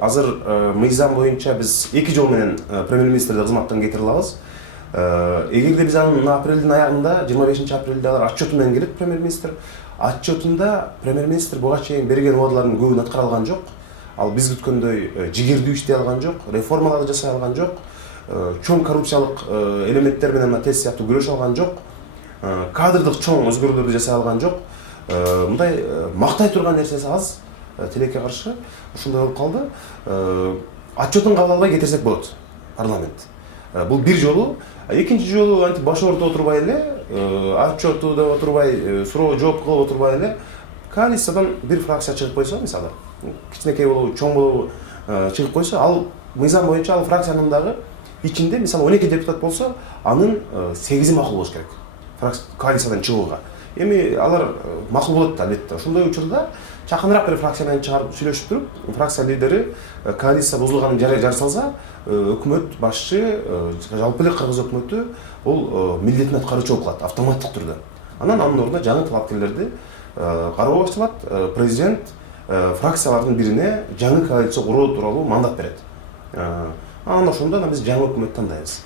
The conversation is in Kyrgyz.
Азыр мыйзам боюнча биз 2 жол менен премьер-министрди кызматтан кетире алабыз. Эгерде биз анын апрелдин аягында 25-апрелде алар отчету менен келет премьер-министр. Отчетунда премьер-министр буга чейин берген убадалардын көбүн аткара алган жок. Ал биз күткөндөй жигердүү иштей алган жок, реформаларды жасай алган жок, чоң коррупциялык элементтер менен тез сыяктуу күрөшө алган жок, кадрдык чоң өзгөрүүлөрдү жасай алган жок. Мындай мактай турган нерсеси аз, тилекке каршы ушундай болуп калды. Отчетун кабыл албай кетирсек болот парламент. Бул бир жолу. Экинчи жолу антип баш оорута отурбай эле, отчету деп отурбай, суроо жооп кылып отурбай эле, коалициядан бир фракция чыгып койсо, мисалы, кичинекей болобу, чоң болобу чыгып койсо, ал мыйзам боюнча ал фракциянын дагы ичинде, мисалы, 12 депутат болсо, анын 8-и макул болуш керек. Коалициядан чыгууга. Эми алар макул болот албетте. Ошондой учурда чакыныраак бир фракция менен чыгарып сүйлөшүп туруп, фракция лидери коалиция бузулганын жар салса, өкмөт башчы, жалпы эле кыргыз өкмөтү бул милдетин аткаруучу болуп калат автоматтык түрдө. Анан анын ордуна жаңы талапкерлерди кароо башталат. Президент фракциялардын бирине жаңы коалиция куруу тууралуу мандат берет. Анан ошондо биз жаңы өкмөт тандайбыз.